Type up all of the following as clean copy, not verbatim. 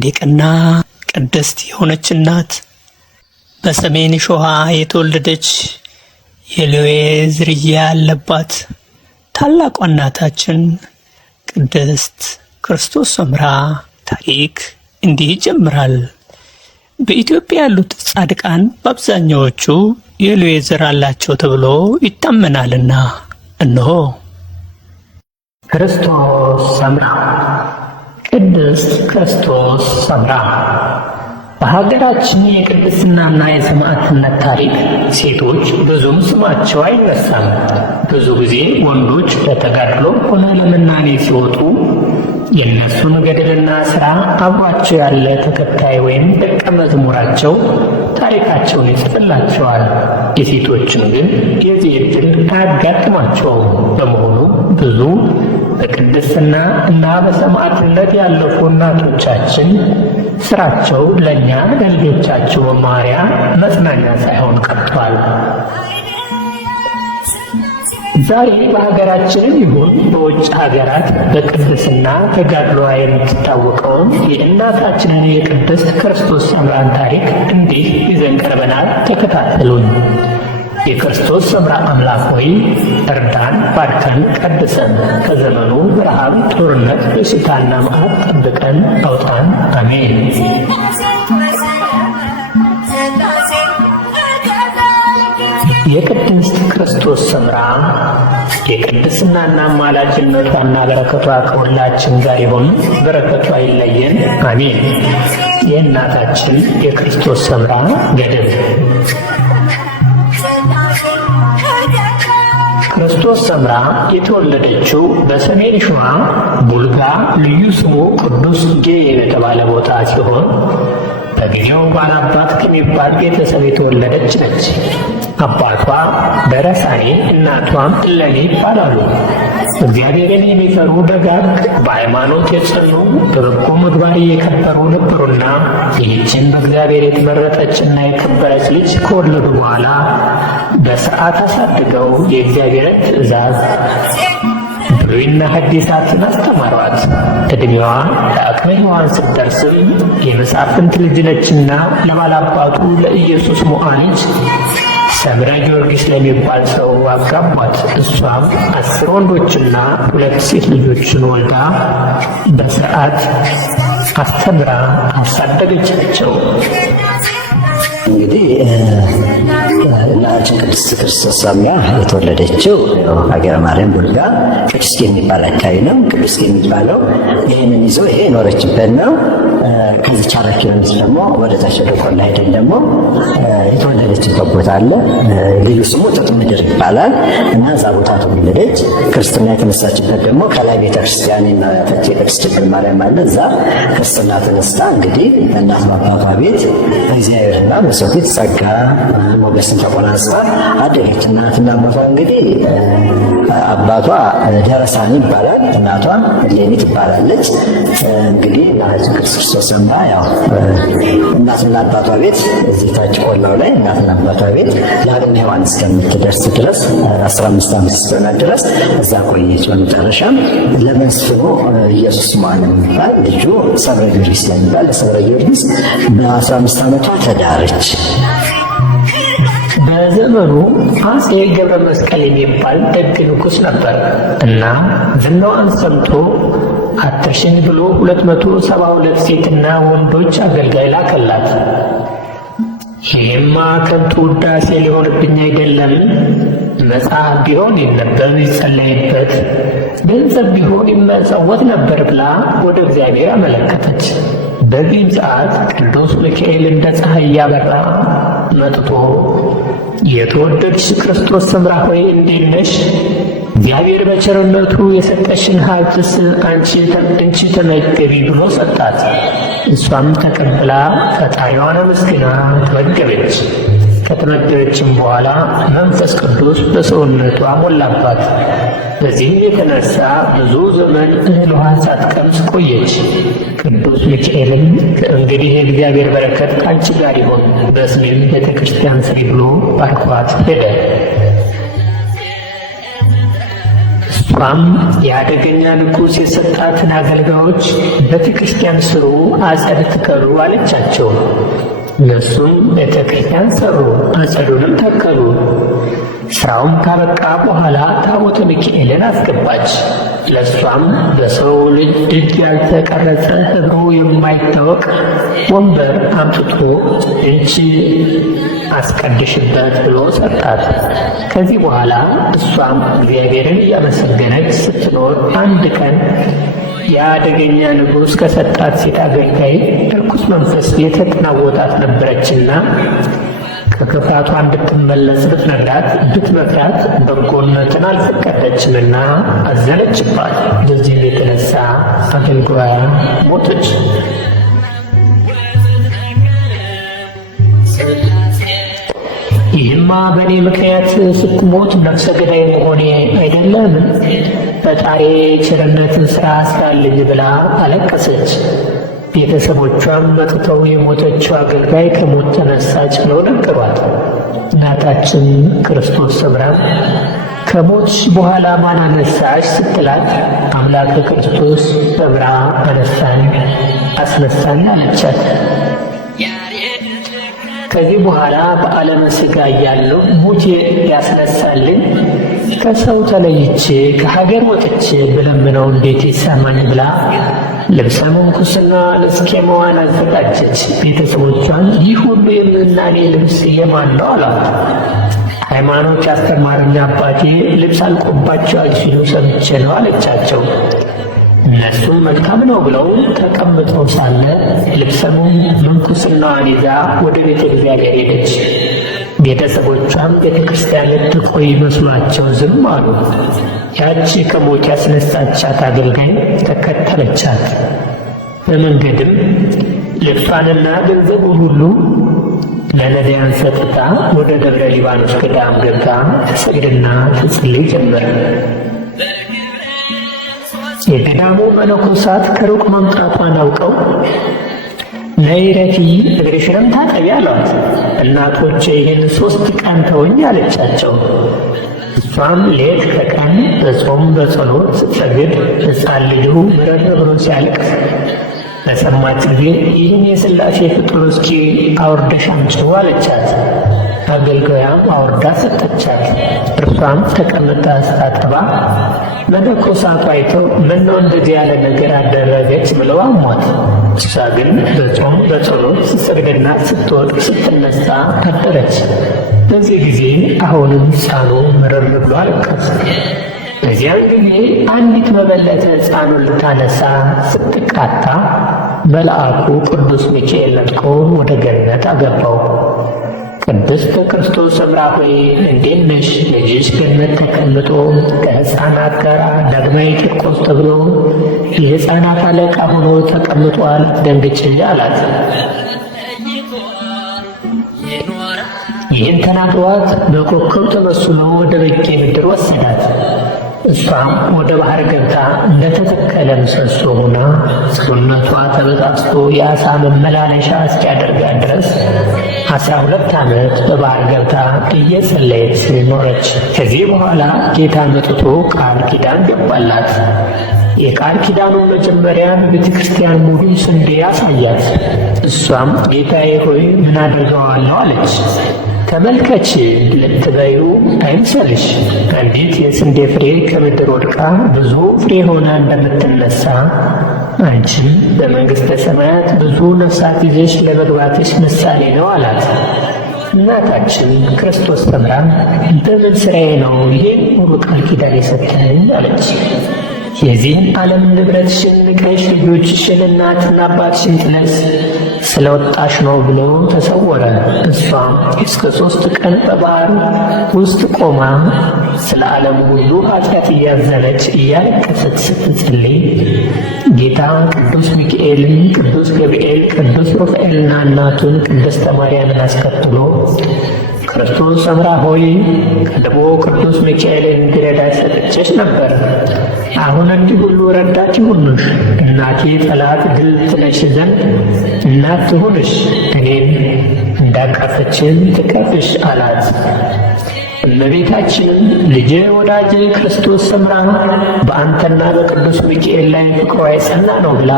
ጻድቅና ቅድስት የሆነች እናት በሰሜን ሸዋ የተወለደች የሌዊ ዝርያ ያለባት ታላቋ እናታችን ቅድስት ክርስቶስ ሰምራ ታሪክ እንዲህ ይጀምራል። በኢትዮጵያ ያሉት ጻድቃን በአብዛኛዎቹ የሌዊ ዘር አላቸው ተብሎ ይታመናልና እነሆ ክርስቶስ ሰምራ። ቅድስት ክርስቶስ ሰምራ በሀገራችን የቅድስናና የሰማዕትነት ታሪክ ሴቶች ብዙም ስማቸው አይነሳም። ብዙ ጊዜ ወንዶች ለተጋድሎ ሆነ ለመናኔ ሲወጡ የእነሱን ገድልና ሥራ አብሯቸው ያለ ተከታይ ወይም ደቀ መዝሙራቸው ታሪካቸውን ይጽፍላቸዋል። የሴቶችን ግን የዚህ ዕድል አያጋጥማቸውም። በመሆኑ ብዙ በቅድስና እና በሰማዕትነት ያለፉ እናቶቻችን ሥራቸው ለእኛ ለልጆቻቸው መማሪያ መጽናኛ ሳይሆን ቀርቷል። ዛሬ በሀገራችንም ይሁን በውጭ ሀገራት በቅድስና ተጋድሏ የምትታወቀውን የእናታችንን የቅድስት ክርስቶስ ሰምራን ታሪክ እንዲህ ይዘን ቀርበናል። ተከታተሉን። የክርስቶስ ሰምራ አምላክ ሆይ እርዳን፣ ባርከን፣ ቀድሰን፣ ከዘመኑ ረሃብ፣ ጦርነት፣ በሽታና መዓት ጠብቀን አውጣን። አሜን። የቅድስት ክርስቶስ ሰምራ የቅድስናና አማላጅነቷና በረከቷ ከሁላችን ጋር ይሁን። በረከቷ አይለየን። አሜን። የእናታችን የክርስቶስ ሰምራ ገድል። ክርስቶስ ሰምራ የተወለደችው በሰሜን ሸዋ ቡልጋ ልዩ ስሙ ቅዱስ ጌ የተባለ ቦታ ሲሆን በጊዜው ባላባት ከሚባል ቤተሰብ የተወለደች ነች። አባቷ ደረሳኔ እናቷም እለኔ ይባላሉ። እግዚአብሔርን የሚፈሩ ደጋግ፣ በሃይማኖት የጸኑ፣ በበጎ ምግባር የከበሩ ነበሩና ይህችን በእግዚአብሔር የተመረጠችና የከበረች ልጅ ከወለዱ በኋላ በሥርዓት አሳድገው የእግዚአብሔርን ትእዛዝ ብሉይና ሐዲሳትን አስተማሯት። ዕድሜዋ ለአቅመ ሔዋን ስትደርስም የመሳፍንት ልጅ ነችና ለባላባቱ ለኢየሱስ ሞዓ ልጅ ሰምረ ጊዮርጊስ ለሚባል ሰው አጋቧት። እሷም 10 ወንዶችና 2 ሴት ልጆችን ወልዳ በሥርዓት አስተምራ አሳደገቻቸው። እንግዲህ እናታችን ቅድስት ክርስቶስ ሰምራ የተወለደችው ሀገረ ማርያም ቡልጋ ቅዱስ የሚባል አካባቢ ነው። ቅዱስ የሚባለው ይህንን ይዞ ይሄ የኖረችበት ነው። ከዚች 4 ኪሎ ሜትር ደግሞ ወደ ታች ወደ ቆላ ሄደን ደግሞ የተወለደችበት ቦታ አለ። ልዩ ስሙ ጥጥ ምድር ይባላል እና እዛ ቦታ ተወለደች። ክርስትና የተነሳችበት ደግሞ ከላይ ቤተክርስቲያን እናታች የቅድስት ድንግል ማርያም አለ። እዛ ክርስትና ተነስታ እንግዲህ እናት አባቷ ቤት እግዚአብሔርና በሰው ፊት ጸጋ ሞገስን ተቆናጽታ አደገች። እናትና አባቷ እንግዲህ አባቷ ደረሳኔ ይባላል፣ እናቷ እሌኒ ትባላለች። እንግዲህ እናታችን ቅድስት ክርስቶስ ሰምራ ያው እናትና አባቷ ቤት እዚህ ታች ቆላው ላይ እናትና አባቷ ቤት ለአቅመ ሔዋን እስከምትደርስ ድረስ 15 ዓመት እስከሆነ ድረስ እዛ ቆየች። በመጨረሻም ለመስፍኑ ኢየሱስ ሞዓ የሚባል ልጁ ሰምረ ጊዮርጊስ የሚባል ለሰምረ ጊዮርጊስ በ15 ዓመቷ ተዳረች። በዘመኑ አፄ ገብረ መስቀል የሚባል ደግ ንጉሥ ነበር እና ዝናዋን ሰምቶ አትርሽኝ ብሎ 272 ሴትና ወንዶች አገልጋይ ላከላት። ይህማ ከንቱ ውዳሴ ሊሆንብኝ አይደለም? መጽሐፍ ቢሆን ይነበብ ይጸለይበት፣ ገንዘብ ቢሆን ይመጸወት ነበር ብላ ወደ እግዚአብሔር አመለከተች። በዚህም ሰዓት ቅዱስ ሚካኤል እንደ ፀሐይ እያበራ መጥቶ የተወደድሽ ክርስቶስ ሰምራ ሆይ እንዴት ነሽ? እግዚአብሔር በቸርነቱ የሰጠሽን ሀብትስ አንቺ ተመገቢ ብሎ ሰጣት። እሷም ተቀብላ ፈጣሪዋን አመስግና ተመገበች። ከተመገበችም በኋላ መንፈስ ቅዱስ በሰውነቷ ሞላባት። በዚህም የተነሳ ብዙ ዘመን እህል ውሃ ሳትቀምስ ቆየች። ቅዱስ ሚካኤልም ከእንግዲህ የእግዚአብሔር በረከት ከአንቺ ጋር ይሁን፣ በስሜም ቤተ ክርስቲያን ስሪ ብሎ ባርኳት ሄደ። እሷ እርሷም የአደገኛ ንጉሥ የሰጣትን አገልጋዮች ቤተ ክርስቲያን ስሩ፣ አጸድ ትከሉ አለቻቸው። እነሱም ቤተ ክርስቲያን ሰሩ፣ አጸዱንም ተከሉ። ሥራውም ካበቃ በኋላ ታቦተ ሚካኤልን አስገባች። ለእሷም በሰው ልጅ እጅ ያልተቀረጸ ኅብሩ የማይታወቅ ወንበር አምጥቶ እንቺ አስቀድሽበት ብሎ ሰጣት። ከዚህ በኋላ እሷም እግዚአብሔርን እያመሰገነች ስትኖር አንድ ቀን የአደገኛ ንጉሥ ከሰጣት ሴት አገልጋይ ርኩስ መንፈስ የተጠናወጣት ነበረችና ከክፋቷ እንድትመለስ ብትመክራት በጎነትን አልፈቀደችምና አዘነችባት። በዚህም የተነሳ አገልጋያ ሞተች። ይህማ በእኔ ምክንያት ስትሞት ነፍሰ ገዳይ መሆኔ አይደለም? ፈጣሪ ቸርነትን ሥራ ስራልኝ ብላ አለቀሰች። ቤተሰቦቿም መጥተው የሞተችው አገልጋይ ከሞት ተነሳች ብለው ነገሯት። እናታችን ክርስቶስ ሰምራም ከሞትሽ በኋላ ማን አነሳሽ ስትላት አምላከ ክርስቶስ ሰምራ አስነሳኝ አለቻት። ከዚህ በኋላ በዓለመ ሥጋ እያለሁ ሙት ያስነሳልኝ ከሰው ተለይቼ ከሀገር ወጥቼ ብለምነው እንዴት ይሰማኝ ብላ ልብሰ ምንኩስና ለስኬማዋን አዘጋጀች። ቤተሰቦቿን ይህ ሁሉ የምናኔ ልብስ የማን ነው አሏት። ሃይማኖት ያስተማረኝ አባቴ ልብስ አልቆባቸዋል ሲሉ ሰምቼ ነው አለቻቸው። እነሱም መልካም ነው ብለው ተቀምጠው ሳለ ልብሰ ምንኩስናዋን ይዛ ወደ ቤተ እግዚአብሔር ሄደች። ቤተሰቦቿም ቤተ ክርስቲያን ልትቆይ መስሏቸው ዝም አሉ። ያቺ ከሞት ያስነሳቻት አገልጋይ ተከተለቻት። በመንገድም ልብሷንና ገንዘቡን ሁሉ ለነዳያን ሰጥታ ወደ ደብረ ሊባኖስ ገዳም ገብታ ትሰግድና ትጸልይ ጀመር። የገዳሙ መነኮሳት ከሩቅ መምጣቷን አውቀው ነይ ረፊ እግርሽንም ታጠቢ አሏት። እናቶቼ ይህን 3 ቀን ተውኝ አለቻቸው። እሷም ሌት ከቀን በጾም በጸሎት ስትሰግድ ሕፃን ልጁ ምረር ብሎ ሲያለቅስ በሰማች ጊዜ ይህን የሥላሴ ፍጡር እስኪ አውርደሽ አምጪው አለቻት። አገልጋያም አውርዳ ሰጠቻት። እርሷም ተቀምጣ ስታጠባ መነኮሳቱ አይተው ምነው እንደዚህ ያለ ነገር አደረገች ብለው አሟት። እሷ ግን በጾም በጸሎት ስትሰግድና ስትወድቅ ስትነሳ አደረች። በዚህ ጊዜ አሁንም ሕፃኑ ምርር ብሎ አለቀሰ። በዚያን ጊዜ አንዲት መበለት ሕፃኑን ልታነሳ ስትቃታ መልአኩ ቅዱስ ሚካኤል ነጥቆ ወደ ገነት አገባው። ቅድስት ክርስቶስ ሰምራ ሆይ እንዴት ነሽ? ልጅሽ ገነት ተቀምጦ ከሕፃናት ጋር ዳግማዊ ቂርቆስ ተብሎ የሕፃናት አለቃ ሆኖ ተቀምጧል፣ ደንግጬ አላት። ይህን ተናግሯት በኮከብ ተመስሎ ወደ በጌ ምድር ወሰዳት። እሷም ወደ ባህር ገብታ እንደተተከለ ምሰሶ ሆና ሰውነቷ ተበጣጥሶ የዓሣ መመላለሻ እስኪያደርጋት ድረስ 12 ዓመት በባህር ገብታ እየጸለየች ኖረች። ከዚህ በኋላ ጌታ መጥቶ ቃል ኪዳን ገባላት። የቃል ኪዳኑ መጀመሪያ ቤተ ክርስቲያን ሙሉ ስንዴ አሳያት። እሷም ጌታዬ ሆይ ምን አድርገዋለሁ አለች። ተመልከች ልትበዩ አይምሰልሽ፣ አንዲት የስንዴ ፍሬ ከምድር ወድቃ ብዙ ፍሬ ሆና እንደምትነሳ አንቺም በመንግሥተ ሰማያት ብዙ ነፍሳት ይዘሽ ለመግባትሽ ምሳሌ ነው አላት። እናታችን ክርስቶስ ሰምራም በምን ሥራዬ ነው ይሄን ሁሉ ቃል ኪዳን የሰጠኝ አለች። የዚህን ዓለም ንብረትሽን ንቀሽ ልጆችሽን እናትና አባትሽን ጥለሽ ስለወጣሽ ነው ብሎ ተሰወረ። እሷም እስከ 3 ቀን በባህር ውስጥ ቆማ ስለ ዓለም ሁሉ ኃጢአት እያዘነች እያለቀሰች ስትጸልይ ጌታ ቅዱስ ሚካኤልን፣ ቅዱስ ገብርኤል፣ ቅዱስ ሩፋኤልና እናቱን ቅድስተ ማርያምን አስከትሎ ክርስቶስ ሰምራ ሆይ ቀድሞ ቅዱስ ሚካኤልን እንዲረዳሽ ሰጥቼሽ ነበር። አሁን እንዲህ ሁሉ ረዳት ይሁንሽ። እናቴ ጠላት ድል ትነሽ ዘንድ እናት ትሁንሽ፣ እኔም እንዳቀፈችን ትቀፍሽ አላት። የእመቤታችንን ልጄ ወዳጄ ክርስቶስ ሰምራ በአንተና በቅዱስ ሚካኤል ላይ ፍቅሯ የጸና ነው ብላ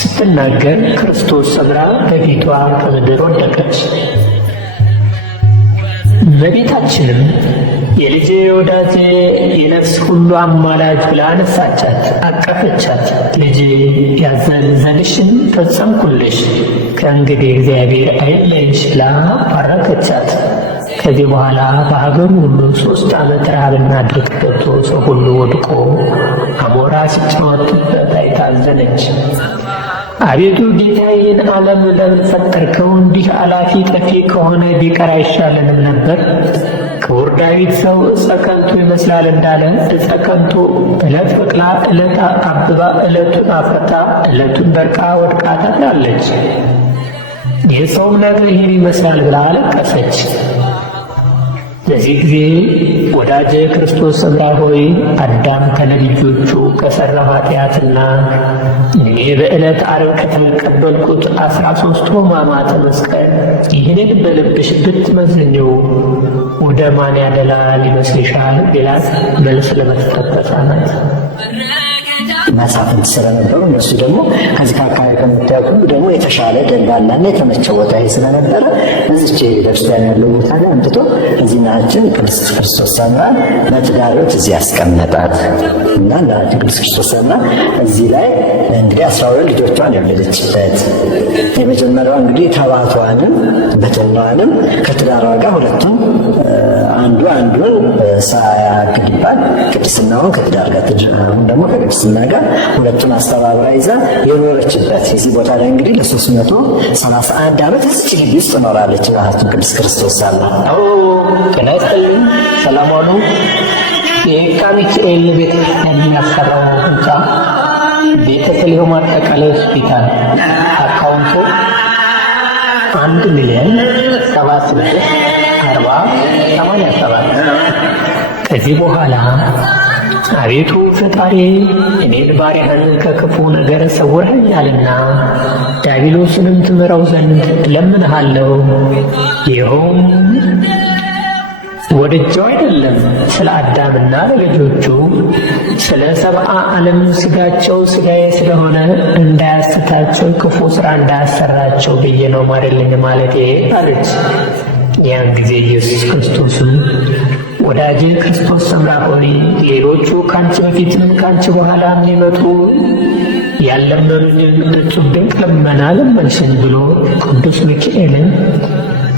ስትናገር ክርስቶስ ሰምራ በፊቷ ከምድር ወደቀች። እመቤታችንም የልጄ ወዳጄ የነፍስ ሁሉ አማላጅ ብላ አነሳቻት፣ አቀፈቻት። ልጄ ያዘንዘልሽን ፈጸምኩልሽ፣ ከእንግዲህ እግዚአብሔር አይለይሽ ብላ ባረከቻት። ከዚህ በኋላ በሀገሩ ሁሉ 3 ዓመት ረሃብና ድርቅ ገብቶ ሰው ሁሉ ወድቆ አሞራ ሲጫወትበት አይታ አዘነች። አቤቱ ጌታዬ ይህን ዓለም ለምን ፈጠርከው? እንዲህ አላፊ ጠፊ ከሆነ ቢቀር አይሻለንም ነበር? ክቡር ዳዊት ሰው ዕፀ ከንቱ ይመስላል እንዳለ ዕፀ ከንቱ ዕለት በቅላ ዕለት አብባ ዕለቱን አፍርታ ዕለቱን ደርቃ ወድቃ ታድራለች። የሰውም ነገር ይህን ይመስላል ብላ አለቀሰች። በዚህ ጊዜ ወዳጄ ክርስቶስ ሰምራ ሆይ አዳም ከነልጆቹ ከሠራው ኃጢአትና እኔ በዕለት ዓርብ ከተቀበልኩት 13 ሕማማተ መስቀል ይህንን በልብሽ ብትመዝኚው ወደ ማን ያደላል ይመስልሻል? ቢላት መልስ ለመስጠት ተሳናት። መሳፍንት ስለነበሩ እነሱ ደግሞ ከዚህ ከአካባቢ ከምታውቁ ደግሞ የተሻለ ደልዳላና የተመቸ ቦታ ስለነበረ እዚች ቤተክርስቲያን ያለው ቦታ ላይ አምጥቶ እዚህናችን ቅድስት ክርስቶስ ሰምራ ለትዳሮች እዚህ ያስቀመጣት እና እናታችን ቅድስት ክርስቶስ ሰምራ እዚህ ላይ እንግዲህ 12 ልጆቿን የወለደችበት የመጀመሪያዋ እንግዲህ ተባቷንም በተናዋንም ከትዳሯ ጋር ሁለቱም አንዱን ሳያግድባት ቅድስናውን ከትዳር ጋር አሁን ደግሞ ከቅድስና ጋር ሁለቱን አስተባብራ ይዛ የኖረችበት የዚህ ቦታ ላይ እንግዲህ ለ331 ዓመት እዚህ ግቢ ውስጥ ኖራለች እናታችን ቅድስት ክርስቶስ ሰምራ። ጤና ይስጥልኝ። ሰላም ዋሉ። የየካ ሚካኤል ቤተክርስቲያን የሚያሰራው ህንፃ ቤተሰሊሆም አጠቃላይ ሆስፒታል አካውንቱ 1,076,40,87 ከዚህ በኋላ አቤቱ ፈጣሪ እኔን ባሪያህን ከክፉ ነገር ሰውረኸኛልና ዲያብሎስንም ትምረው ዘንድ እለምንሃለሁ። ይኸውም ወድጄው አይደለም፣ ስለ አዳምና ለልጆቹ ስለ 70 ዓለም ሥጋቸው ሥጋዬ ስለሆነ እንዳያስታቸው ክፉ ሥራ እንዳያሰራቸው ብዬ ነው ማረልኝ ማለቴ አለች። ያን ጊዜ ኢየሱስ ክርስቶስም ወዳጄ ክርስቶስ ሰምራ ሆይ ሌሎቹ ካንቺ በፊትም ካንቺ በኋላ የሚመጡ ያለመኑኝን ንጹሕ ድንቅ ልመና ለመንሽኝ ብሎ ቅዱስ ሚካኤልን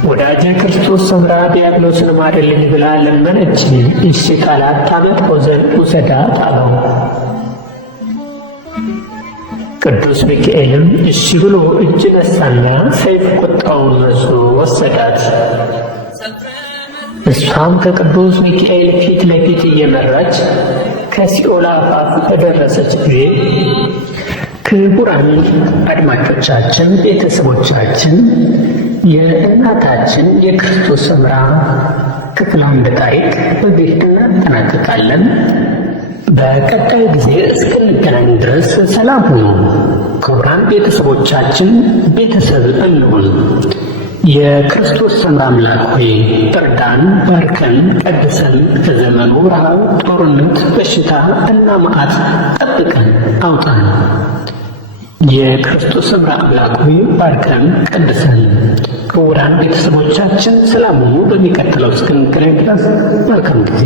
ወዳጄ ክርስቶስ ሰምራ ዲያብሎስን ማረልኝ ብላ ለመነችኝ። እሺ ካላት ታመጣው ዘንድ ውሰዳት አለው። ቅዱስ ሚካኤልም እሺ ብሎ እጅ ነሳና ሰይፍ ቁጣውን መስሎ ወሰዳት። እሷም ከቅዱስ ሚካኤል ፊት ለፊት እየመራች ከሲኦል አፋፍ በደረሰች ጊዜ ክቡራን አድማጮቻችን፣ ቤተሰቦቻችን የእናታችን የክርስቶስ ሰምራ ክፍል 1 ታሪክ በዚህ እናጠናቅቃለን። በቀጣይ ጊዜ እስክንገናኝ ድረስ ሰላም ሁኑ። ክቡራን ቤተሰቦቻችን ቤተሰብ እንሁን። የክርስቶስ ሰምራ አምላክ ሆይ እርዳን፣ ባርከን፣ ቀድሰን፣ ከዘመኑ ረሃብ፣ ጦርነት፣ በሽታ እና መዓት ጠብቀን አውጣን። የክርስቶስ ሰምራ አምላክ ሆይ ባርከን፣ ቀድሰን። ክቡራን ቤተሰቦቻችን ሰላም ሁኑ። በሚቀጥለው እስክንገናኝ ድረስ መልካም ጊዜ